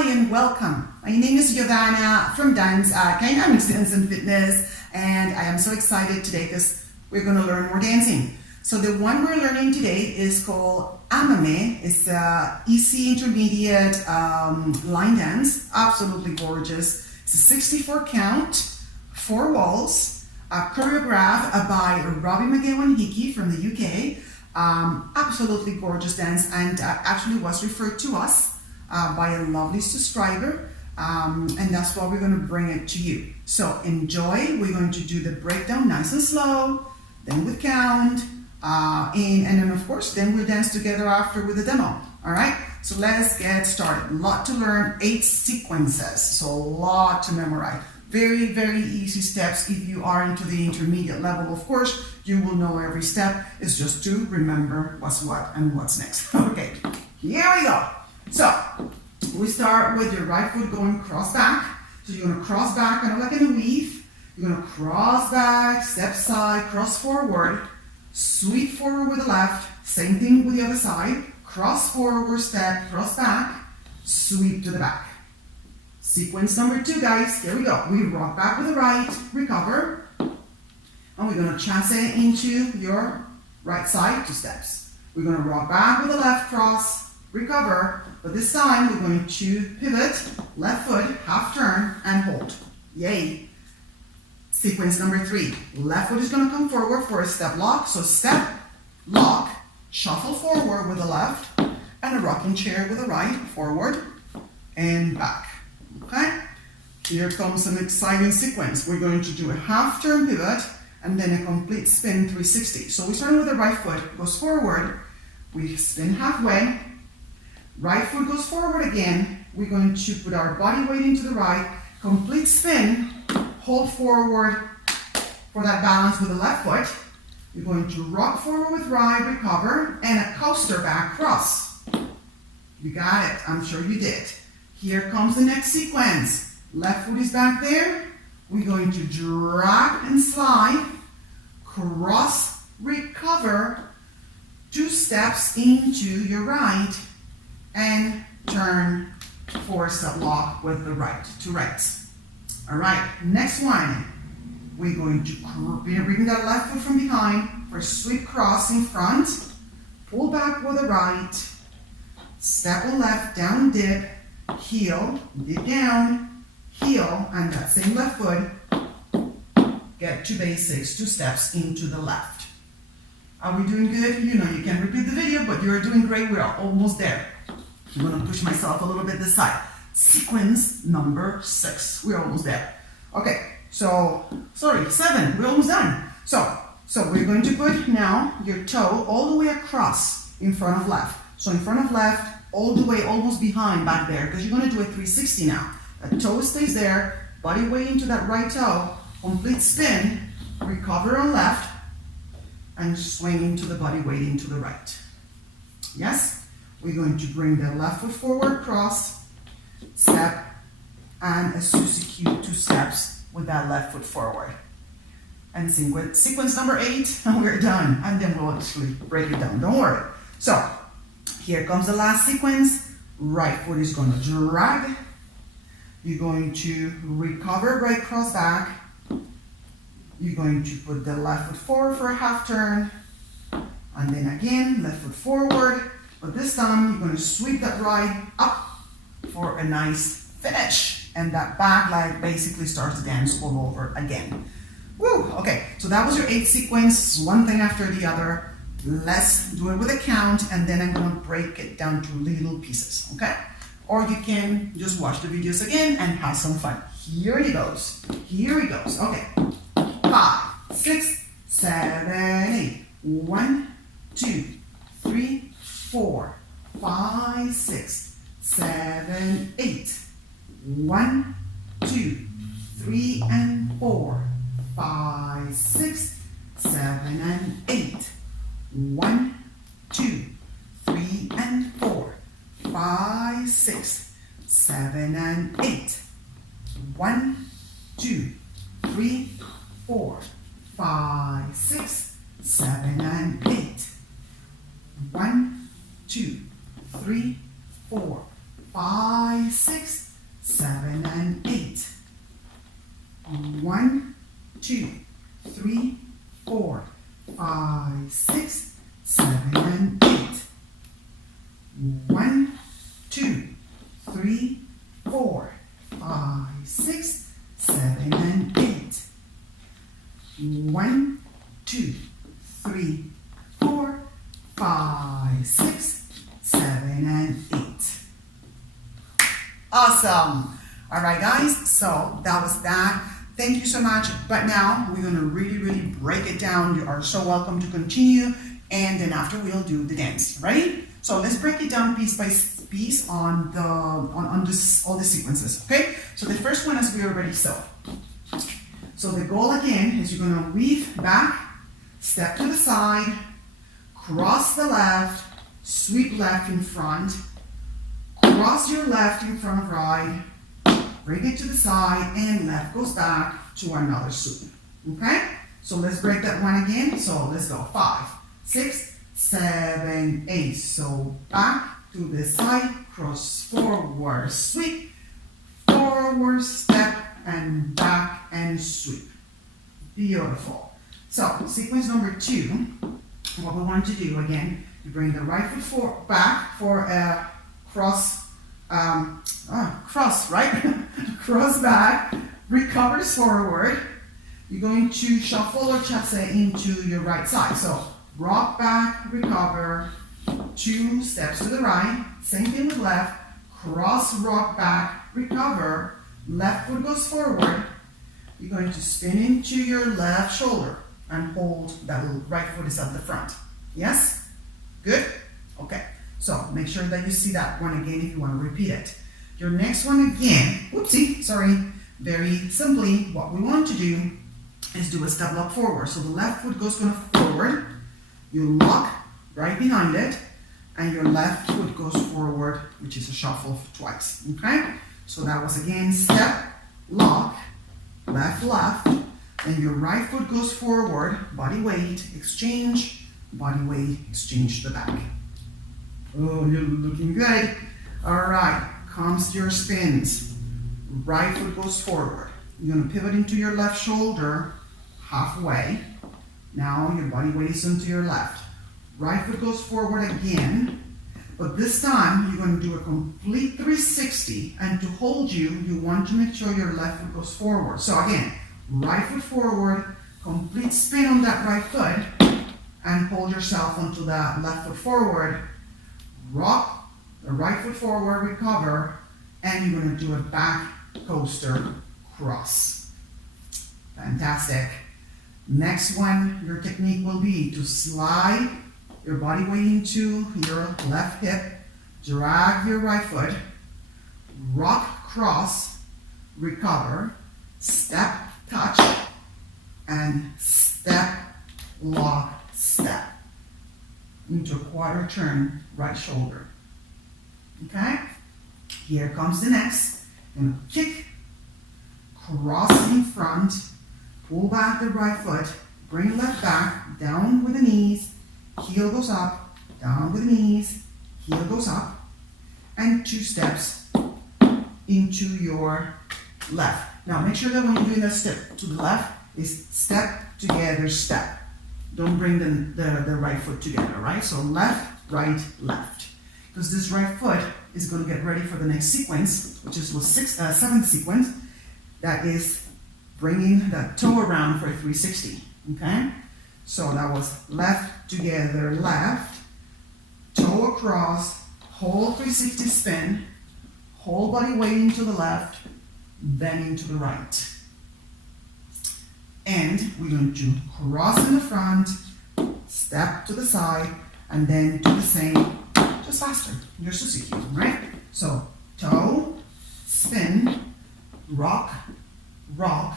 Hi and welcome. My name is Giovanna from Dynamics Dance and Fitness, and I am so excited today because we're going to learn more dancing. So the one we're learning today is called Amame. It's a EC intermediate line dance, absolutely gorgeous. It's a 64 count, 4 walls, choreographed by Robbie McGowan Hickey from the UK. Absolutely gorgeous dance, and actually was referred to us by a lovely subscriber, and that's why we're going to bring it to you. So enjoy. We're going to do the breakdown nice and slow, then with count, and then of course then we'll dance together after with the demo. All right, so let's get started. A lot to learn, 8 sequences, so a lot to memorize. Very, very easy steps. If you are into the intermediate level, of course, you will know every step. It's just to remember what's what and what's next. Okay, here we go. So we start with your right foot going cross back. So you're gonna cross back, kind of like in a weave. You're gonna cross back, step side, cross forward, sweep forward with the left. Same thing with the other side. Cross forward, step, cross back, sweep to the back. Sequence number 2, guys. Here we go. We rock back with the right, recover, and we're gonna chasse into your right side, 2 steps. We're gonna rock back with the left, cross, recover, but this time we're going to pivot, left foot, half turn, and hold. Yay. Sequence number 3. Left foot is gonna come forward for a step lock. So step, lock, shuffle forward with the left, and a rocking chair with the right, forward and back. Okay? Here comes an exciting sequence. We're going to do a half turn pivot and then a complete spin 360. So we start with the right foot, goes forward, we spin halfway, right foot goes forward again, we're going to put our body weight into the right, complete spin, hold forward for that balance with the left foot. You're going to rock forward with right, recover, and a coaster back cross. You got it, I'm sure you did. Here comes the next sequence. Left foot is back there. We're going to drag and slide, cross, recover, 2 steps into your right, and turn for a step lock with the right, 2 rights. All right, next one. We're going to bring that left foot from behind for a sweep cross in front, pull back with the right, step on left, down dip, heel, dip down, heel, and that same left foot, get to basics, 2 steps into the left. Are we doing good? You know you can repeat the video, but you're doing great. We're almost there. I'm gonna push myself a little bit this side. Sequence number 6. We're almost there. Okay, so, sorry, 7. We're almost done. So we're going to put now your toe all the way across in front of left. So in front of left, all the way almost behind back there, because you're going to do a 360 now. That toe stays there, body weight into that right toe, complete spin, recover on left, and swing into the body weight into the right. Yes? We're going to bring the left foot forward, cross, step, and a Susie Q, 2 steps with that left foot forward. And sequence number 8, and we're done. And then we'll actually break it down, don't worry. So, here comes the last sequence. Right foot is going to drag. You're going to recover, right cross back. You're going to put the left foot forward for a half turn. And then again, left foot forward. But this time, you're going to sweep that right up for a nice finish. And that back leg basically starts to dance all over again. Woo! Okay, so that was your 8 sequence, one thing after the other. Let's do it with a count, and then I'm gonna break it down to little pieces, okay? Or you can just watch the videos again and have some fun. Here he goes. Here he goes. Okay. 5, 6, 7, 8. 1, 2, 3, 4, 5, 6, 7, 8. 1, 2, 3, and 4, 5, 6, 7, and 8. 1, 2, 3, and 4, 5, 6, 7, and 8. 1, 2, 3, 4, 5, 6, 7, and 8. 1, 2, 3, 4, 5, 6, 7, and 8. 1, 2, 3, 4, 5, 6, 7, and 8. 1, 2, 3, 4, 5, 6, 7, and 8. 1, 2, 3, 4, 5, 6, 7, and 8. Awesome. All right, guys. So that was that. Thank you so much. But now we're going to really break it down. You are so welcome to continue. And then after we'll do the dance. Ready? So let's break it down piece by piece on all the sequences. Okay? So the first one is we already saw. So the goal again is you're going to weave back, step to the side, cross the left, sweep left in front, cross your left in front of right, bring it to the side, and left goes back to another sweep. Okay? So let's break that one again. So let's go 5, 6, 7, 8. So back to the side, cross forward, sweep, forward step, and back and sweep. Beautiful. So sequence number 2, what we want to do again, you bring the right foot back for a cross, right? Cross back, recovers forward. You're going to shuffle or chasse into your right side. So rock back, recover, 2 steps to the right, same thing with left, cross, rock back, recover, left foot goes forward. You're going to spin into your left shoulder and hold that right foot is at the front. Yes? Good? Okay. So make sure that you see that one again if you want to repeat it. Your next one again, whoopsie, sorry, very simply, what we want to do is do a step lock forward. So the left foot goes going to forward, you lock right behind it, and your left foot goes forward, which is a shuffle twice. Okay? So that was again step, lock, left, left, and your right foot goes forward, body weight, exchange, body weight, exchange to the back. Oh, you're looking good. All right, comes your spins. Right foot goes forward. You're gonna pivot into your left shoulder, halfway. Now your body weight is into your left. Right foot goes forward again, but this time you're going to do a complete 360, and to hold you want to make sure your left foot goes forward. So again, right foot forward, complete spin on that right foot, and hold yourself onto that left foot forward, rock the right foot forward, recover, and you're going to do a back coaster cross. Fantastic. Next one, your technique will be to slide your body weight into your left hip, drag your right foot, rock, cross, recover, step, touch, and step, lock, step into a quarter turn right shoulder. Okay? Here comes the next. Gonna kick, cross in front, pull back the right foot, bring left back, down with the knees, heel goes up, down with the knees, heel goes up, and 2 steps into your left. Now make sure that when you're doing that step to the left, is step together, step. Don't bring the right foot together, right? So left, right, left. Because this right foot is going to get ready for the next sequence, which is the 7th sequence. That is bringing that toe around for a 360, okay? So that was left together, left, toe across, whole 360 spin, whole body weight into the left, then into the right. And we're going to cross in the front, step to the side, and then do the same, just faster. Your Suzuki, right? So toe, spin, rock, rock,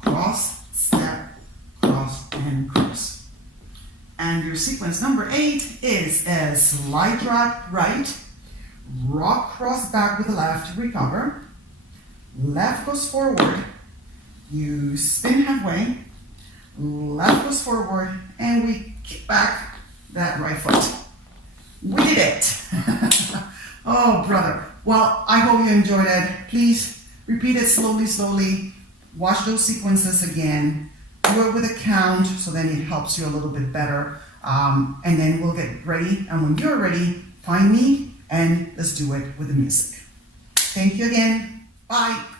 cross, step, cross, and cross. And your sequence number 8 is a slide drag right, rock, cross back with the left, recover, left goes forward, you spin halfway, left goes forward, and we kick back that right foot. We did it. Oh, brother. Well, I hope you enjoyed it. Please repeat it slowly. Watch those sequences again. Do it with a count so then it helps you a little bit better. And then we'll get ready. And when you're ready, find me and let's do it with the music. Thank you again. Bye.